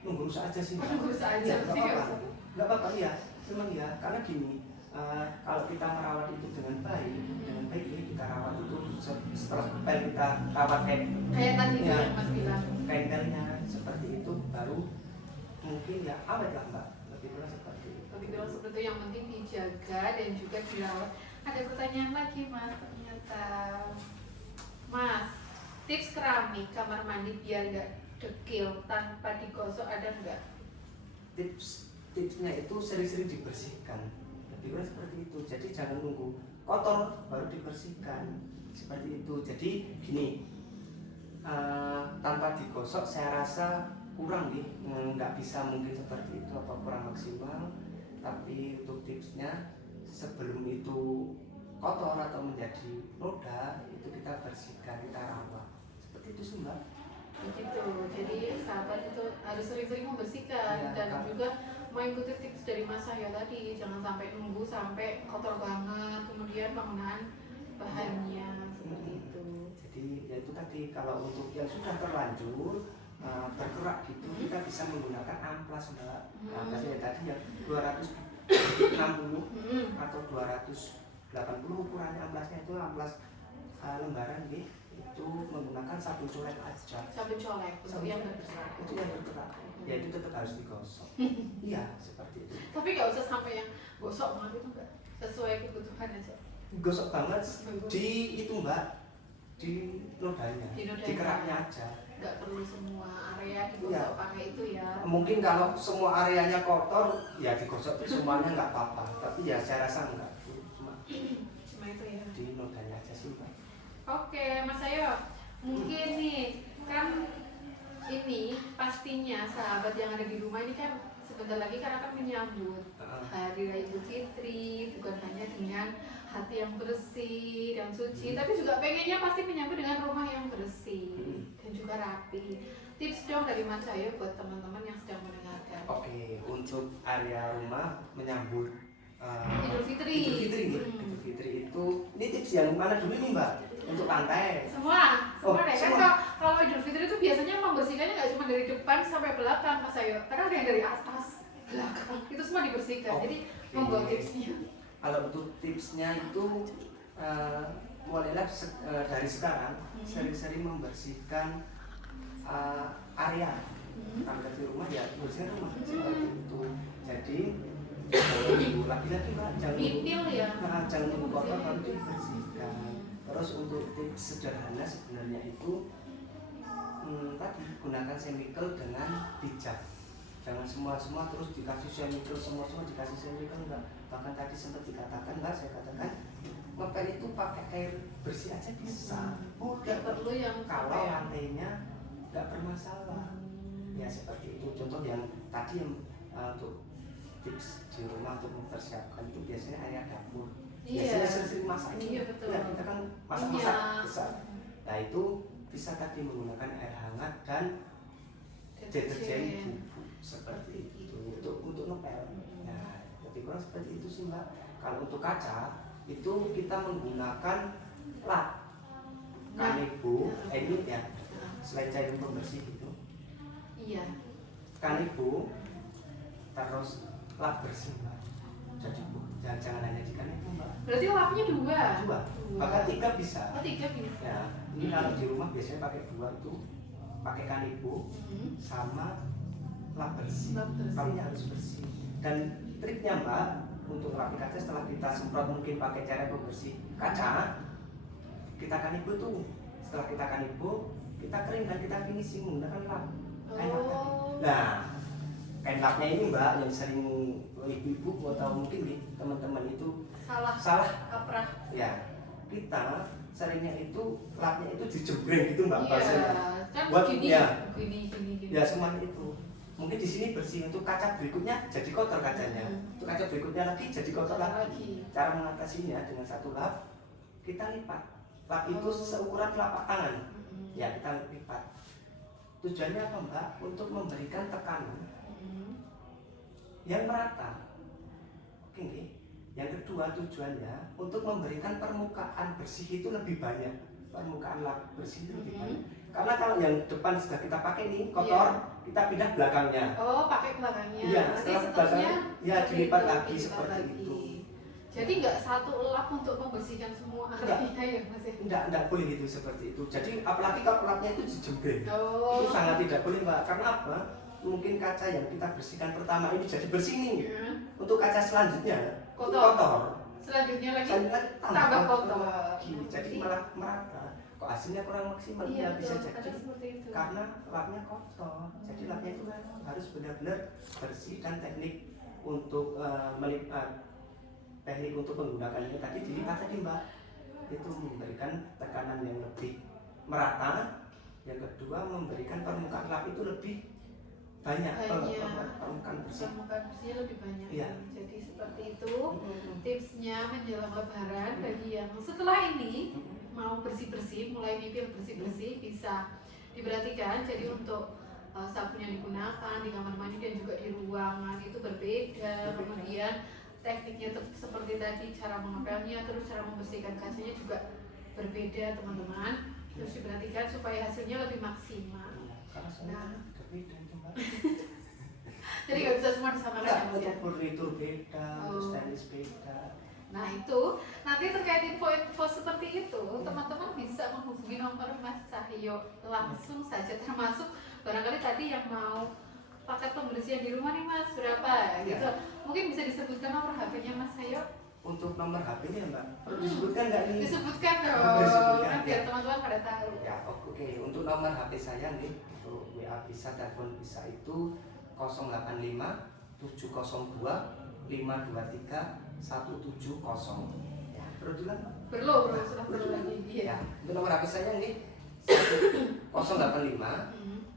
nunggu rusak aja sih. Nunggu rusak aja. Nggak apa-apa ya, memang ya, karena gini, kalau kita merawat itu dengan baik ini kita rawat itu setelah pel kita rawat kayak tadi ya, yang mas bilang. Kain pelnya seperti itu baru mungkin ya awet lah mbak, lebih kurang seperti itu. Lebih kurang seperti itu, yang penting dijaga dan juga dirawat. Ada pertanyaan lagi mas ternyata. Mas, tips keramik kamar mandi biar nggak dekil tanpa digosok ada nggak? Tipsnya itu sering-sering dibersihkan, lebih kurang seperti itu. Jadi jangan nunggu kotor baru dibersihkan seperti itu. Jadi gini, tanpa digosok saya rasa kurang nih, nggak bisa mungkin seperti itu, apa kurang maksimal. Tapi untuk tipsnya, sebelum itu kotor atau menjadi noda itu kita bersihkan, kita rawat seperti itu sih mbak. Begitu, jadi sahabat itu harus sering-sering membersihkan dan juga mengikuti tips dari Mas Cahyo tadi, jangan sampai nunggu sampai kotor banget, kemudian penggunaan bahannya seperti itu. Jadi ya itu tadi, kalau untuk yang sudah terlanjur bergerak gitu, kita bisa menggunakan amplas mbak. Amplasnya tadi yang 260 atau 280 ukurannya amplasnya, itu amplas lembaran nih, itu menggunakan sabun colek aja. Sabun colek untuk yang bergerak. Itu yang bergerak. Ya itu tetap harus digosok. Iya seperti itu. Tapi nggak usah sampai yang gosok banget, itu nggak sesuai kebutuhan aja. Gosok banget di itu mbak, di nodanya, di keraknya aja. Nggak perlu semua area digosok pakai itu ya. Mungkin kalau semua areanya kotor ya digosok semuanya nggak apa-apa, tapi ya saya rasa enggak, cuma itu ya, di nodanya aja sih mbak. Oke Mas Cahyo, mungkin nih kan ini pastinya sahabat yang ada di rumah ini kan sebentar lagi kan akan menyambut Hari Raya Idul Fitri, bukan hanya dengan hati yang bersih dan suci, tapi juga pengennya pasti menyambut dengan rumah yang bersih dan juga rapi. Tips dong dari Mas Cahyo buat teman-teman yang sedang mendengarkan. Oke, untuk area rumah menyambut Idul Fitri. Idul Fitri nih. Idul Fitri itu ini tips yang mana dulu nih Mbak? Untuk lantai. Semua Oh, deh. Kan semua. kalau Idul Fitri itu biasanya membersihkannya nggak cuma dari depan sampai belakang Mas Ayo. Karena ada yang dari atas, belakang, itu semua dibersihkan. Oh, Jadi oke. monggo tipsnya. Kalau untuk tipsnya itu mulailah dari sekarang sering-sering membersihkan area tangga di rumah ya bersihkan rumah seperti itu. Jadi jangan nunggu lagi-lagi Mbak, jangan Pipil ya. jangan nunggu kotor baru dibersihkan. Terus untuk tips sederhana sebenarnya itu tadi gunakan chemical dengan bijak. Jangan semua terus dikasih chemical, semua dikasih chemical enggak. Bahkan tadi sempat dikatakan Mbak, saya katakan ngepel itu pakai air bersih aja bisa. Udah Perlu yang kalau apa ya? lantainya nggak bermasalah. Ya seperti itu. Contoh yang tadi yang untuk tips di rumah untuk mempersiapkan itu biasanya area dapur. Iya. Biasanya sering masak ini. Iya, betul. Ya, kita kan masak-masak Iya. besar. Nah itu bisa tadi menggunakan air hangat dan deterjen bubuk seperti itu untuk ngepel. Nah, lebih kurang seperti itu sih Mbak. Kalau untuk kaca itu kita menggunakan lap Kanebo, ini ya selain cairan pembersih itu. Iya. Kanebo terus lap bersih Mbak. Jadi jangan hanya di Kanebo Mbak. Berarti lapnya dua. Bahkan 3 bisa. Oh, 3 bisa. Ya, ini kalau di rumah biasanya pakai 2 itu pakai Kanebo sama lap bersih. Lapnya harus bersih. Dan triknya Mbak untuk rapi kaca setelah kita semprot mungkin pakai cairan pembersih kaca, kita Kanebo tuh setelah kita Kanebo kita keringkan, kita finishing menggunakan lap kain lap tadi. Nah kain lapnya ini Mbak yang sering ibu-ibu atau mungkin nih teman-teman itu salah kaprah. ya, kita seringnya itu lapnya itu dijembreng gitu Mbak bahasanya. Kan Buat gini, ya, gini. ya semuanya itu. Mungkin di sini bersih, untuk kaca berikutnya jadi kotor kacanya. Untuk kaca berikutnya lagi jadi kotor lagi. Cara mengatasinya dengan satu lap kita lipat. Lap itu seukuran telapak tangan. Ya kita lipat. Tujuannya apa Mbak? Untuk memberikan tekanan yang merata. Oke nggih. Yang kedua tujuannya untuk memberikan permukaan bersih itu lebih banyak. Permukaan lap bersih itu lebih banyak. Karena kalau yang depan sudah kita pakai nih kotor, kita pindah belakangnya. Oh, pakai belakangnya. Iya, Nanti setelah seterusnya ya dilipat lagi dilipat seperti lagi. itu. Jadi nggak satu lap untuk membersihkan semua areanya ya Mas ya? Enggak boleh itu seperti itu. Jadi apalagi kalau lapnya itu dijembreng. Oh. Itu sangat tidak boleh Mbak. Karena apa? Mungkin kaca yang kita bersihkan pertama ini jadi bersih nih. Untuk kaca selanjutnya kotor. Selanjutnya lagi tambah kotor. lagi. Jadi malah merata. Kok hasilnya kurang maksimal? Iya, bisa betul. Ada jadi seperti itu. karena lapnya kotor. Jadi lapnya itu harus benar-benar bersih dan teknik untuk teknik untuk penggunakannya tadi dilipat tadi Mbak. Itu memberikan tekanan yang lebih merata. Yang kedua memberikan permukaan lap itu lebih banyak. Permukaan bersih. Permukaan bersihnya lebih banyak. Iya. Jadi seperti itu tipsnya menjelang lebaran bagi yang setelah ini mau bersih-bersih, mulai nyicil bersih-bersih bisa diperhatikan. Jadi untuk sabun yang digunakan di kamar mandi dan juga di ruangan itu berbeda. Kemudian tekniknya seperti tadi, cara mengepelnya, terus cara membersihkan kacanya juga berbeda teman-teman. Terus diperhatikan supaya hasilnya lebih maksimal. Nah, jadi nggak bisa semua disamakan ya Mas ya? Untuk furnitur beda, untuk stainless beda. Nah itu, nanti terkait info-info seperti itu, teman-teman bisa menghubungi nomor Mas Cahyo langsung saja, termasuk barangkali tadi yang mau paket pembersihan di rumah nih Mas, berapa gitu. Mungkin bisa disebutkan nomor HP-nya Mas Cahyo? Untuk nomor HP-nya Mbak, perlu disebutkan nggak nih? Disebutkan dong, Disebutkan, biar teman-teman pada tahu. Ya oke, untuk nomor HP saya nih, untuk WA bisa, telepon bisa itu 085 702 523 170. Ya, perlu diulang? Perlu lagi. Iya. Ya, untuk nomor HP saya nih 085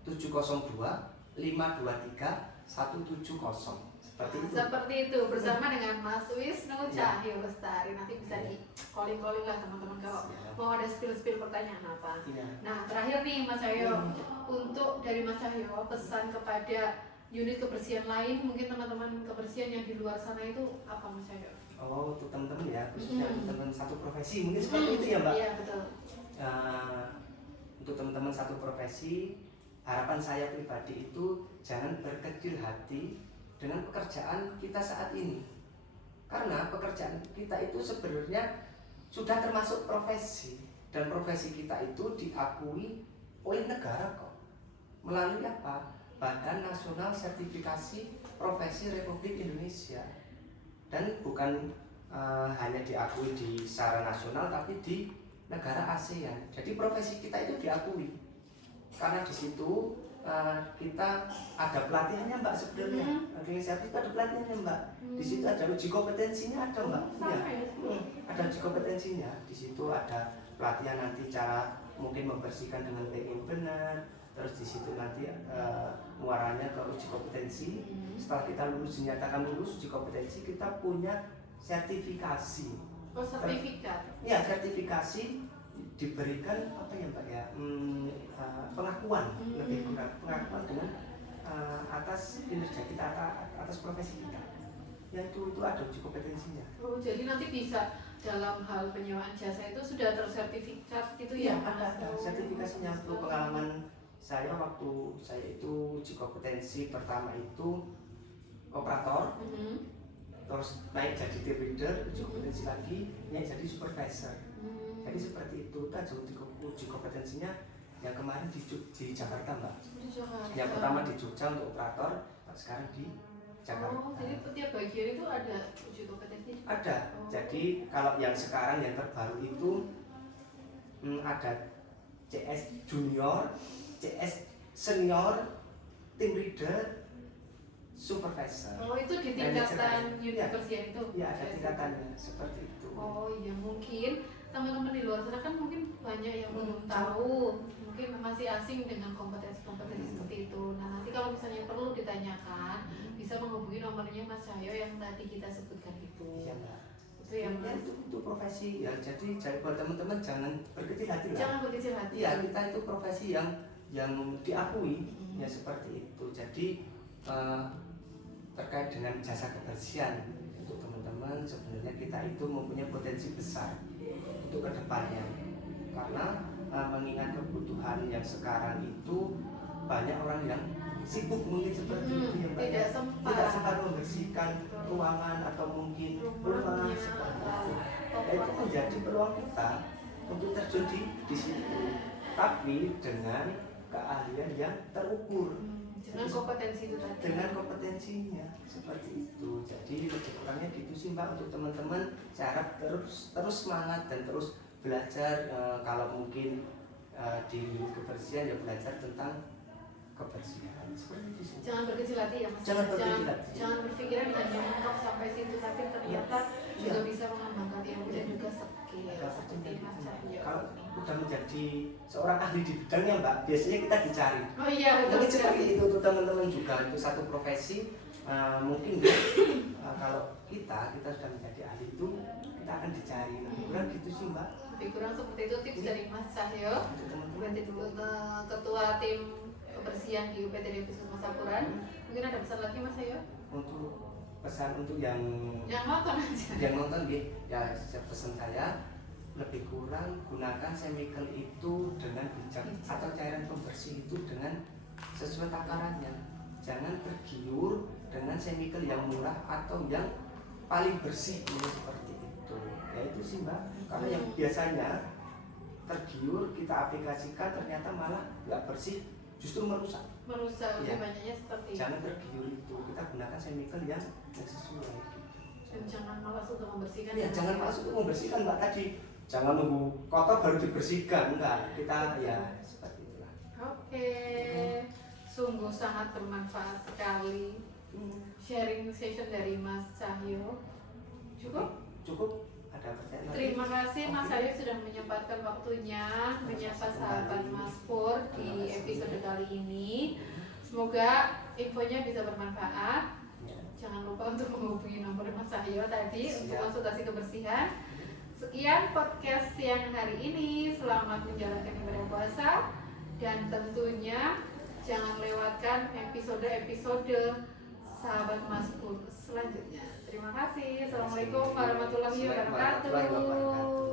702 523 170. Seperti itu. Bersama dengan Mas Wisnu Cahyo Lestari. Nanti bisa di calling lah teman-teman kalau mau ada spill pertanyaan apa. Ya. Nah terakhir nih Mas Cahyo, untuk dari Mas Cahyo pesan kepada unit kebersihan lain, mungkin teman-teman kebersihan yang di luar sana itu apa Mas Cahyo? Oh, untuk teman-teman ya, khususnya untuk teman-teman satu profesi mungkin seperti itu ya Mbak. Iya betul. Untuk teman-teman satu profesi, harapan saya pribadi itu jangan berkecil hati dengan pekerjaan kita saat ini. Karena pekerjaan kita itu sebenarnya sudah termasuk profesi, dan profesi kita itu diakui oleh negara kok. Melalui apa? Badan Nasional Sertifikasi Profesi Republik Indonesia. Dan bukan hanya diakui di secara nasional, tapi di negara ASEAN. Jadi profesi kita itu diakui. Karena di situ kita ada pelatihannya Mbak sebenarnya. Organisasi itu ada pelatihannya Mbak. Di situ ada uji kompetensinya ada Mbak. Iya. Ada uji kompetensinya. Di situ ada pelatihan nanti cara mungkin membersihkan dengan baik yang benar. Terus di situ nanti muaranya ke uji kompetensi. Setelah kita lulus, dinyatakan lulus uji kompetensi, kita punya sertifikasi. Oh, sertifikat. Ya, sertifikasi diberikan apa ya Mbak ya, pengakuan, lebih kurang pengakuan dengan atas kinerja kita, atas profesi kita. Yang itu ada uji kompetensinya. Oh, jadi nanti bisa dalam hal penyewaan jasa itu sudah tersertifikat gitu ya? Ada sertifikasinya. Untuk pengalaman saya waktu saya itu uji kompetensi pertama itu operator, terus naik jadi team leader, uji kompetensi lagi, naik jadi supervisor. Jadi seperti itu. Tadi uji kompetensinya yang kemarin di Jakarta Mbak. Di Jakarta. Yang pertama di Jogja untuk operator, sekarang di Jakarta. Oh, jadi setiap bagian itu ada uji kompetensi? Ada. Oh. Jadi kalau yang sekarang yang terbaru itu ada CS junior, CS senior, team leader, supervisor. Oh, itu di tingkatan unit kebersihan itu? Ya, ada tingkatannya seperti itu. Oh iya, mungkin teman-teman di luar sana kan mungkin banyak yang belum tahu, mungkin masih asing dengan kompetensi-kompetensi seperti itu. Nah, nanti kalau misalnya perlu ditanyakan, bisa menghubungi nomornya Mas Cahyo yang tadi kita sebutkan itu. Iya, Mbak. Itu yang ya, itu profesi ya. Jadi buat teman-teman jangan berkecil hati lah. Jangan berkecil hati. Iya, kita itu profesi yang diakui ya seperti itu. Jadi terkait dengan jasa kebersihan untuk teman-teman, sebenarnya kita itu mempunyai potensi besar untuk kedepannya, karena mengingat kebutuhan yang sekarang itu banyak orang yang sibuk mungkin seperti itu ya Mbak, tidak sempat membersihkan ruangan atau mungkin rumah seperti itu. Itu menjadi peluang kita untuk terjun di situ, tapi dengan keahlian yang terukur. Dengan kompetensi itu tadi. Dengan kompetensinya seperti itu. Jadi lebih kurangnya gitu sih Mbak untuk teman-teman. Saya harap terus semangat dan terus belajar. Kalau mungkin di kebersihan ya belajar tentang kebersihan seperti itu sih. Jangan berkecil hati ya Mas. Jangan berkecil hati. Jangan berpikiran hanya mentok sampai situ, tapi ternyata juga bisa mengembangkan ilmu dan juga skill. Seperti Mas Cahyo. Kalau udah menjadi seorang ahli di bidangnya Mbak, biasanya kita dicari. Oh iya, betul. Mungkin seperti itu untuk teman-teman juga, itu satu profesi. Mungkin kalau kita sudah menjadi ahli itu, kita akan dicari. Lebih kurang gitu sih Mbak. Lebih kurang seperti itu tips dari Mas Cahyo, teman-teman. ketua tim kebersihan di UPTD Puskesmas Sapuran. Mungkin ada pesan lagi Mas Cahyo? Untuk pesan untuk yang nonton aja. Yang nonton ya pesan saya lebih kurang gunakan chemical itu dengan bijak, atau cairan pembersih itu dengan sesuai takarannya. Jangan tergiur dengan chemical yang murah atau yang paling bersih ini seperti itu. Ya itu sih Mbak. Karena yang biasanya tergiur kita aplikasikan ternyata malah nggak bersih, justru merusak. Lebih banyaknya seperti itu. Jangan tergiur itu. Kita gunakan chemical yang sesuai. Dan jangan malas untuk membersihkan. Ya jangan malas untuk membersihkan Mbak tadi. Jangan nunggu kotor baru dibersihkan, enggak. Kita ya seperti itulah. Oke. Sungguh sangat bermanfaat sekali sharing session dari Mas Cahyo. Cukup. Ada pertanyaan lagi? Terima kasih Mas Cahyo sudah menyempatkan waktunya menyapa sahabat Mas Pur di episode kali ini. Semoga infonya bisa bermanfaat. Jangan lupa untuk menghubungi nomor Mas Cahyo tadi untuk konsultasi kebersihan. Sekian podcast siang hari ini. Selamat menjalankan ibadah puasa dan tentunya Jangan lewatkan episode-episode Sahabat Maskur selanjutnya. Terima kasih. Assalamualaikum warahmatullahi Assalamualaikum warahmatullahi wabarakatuh. wabarakatuh.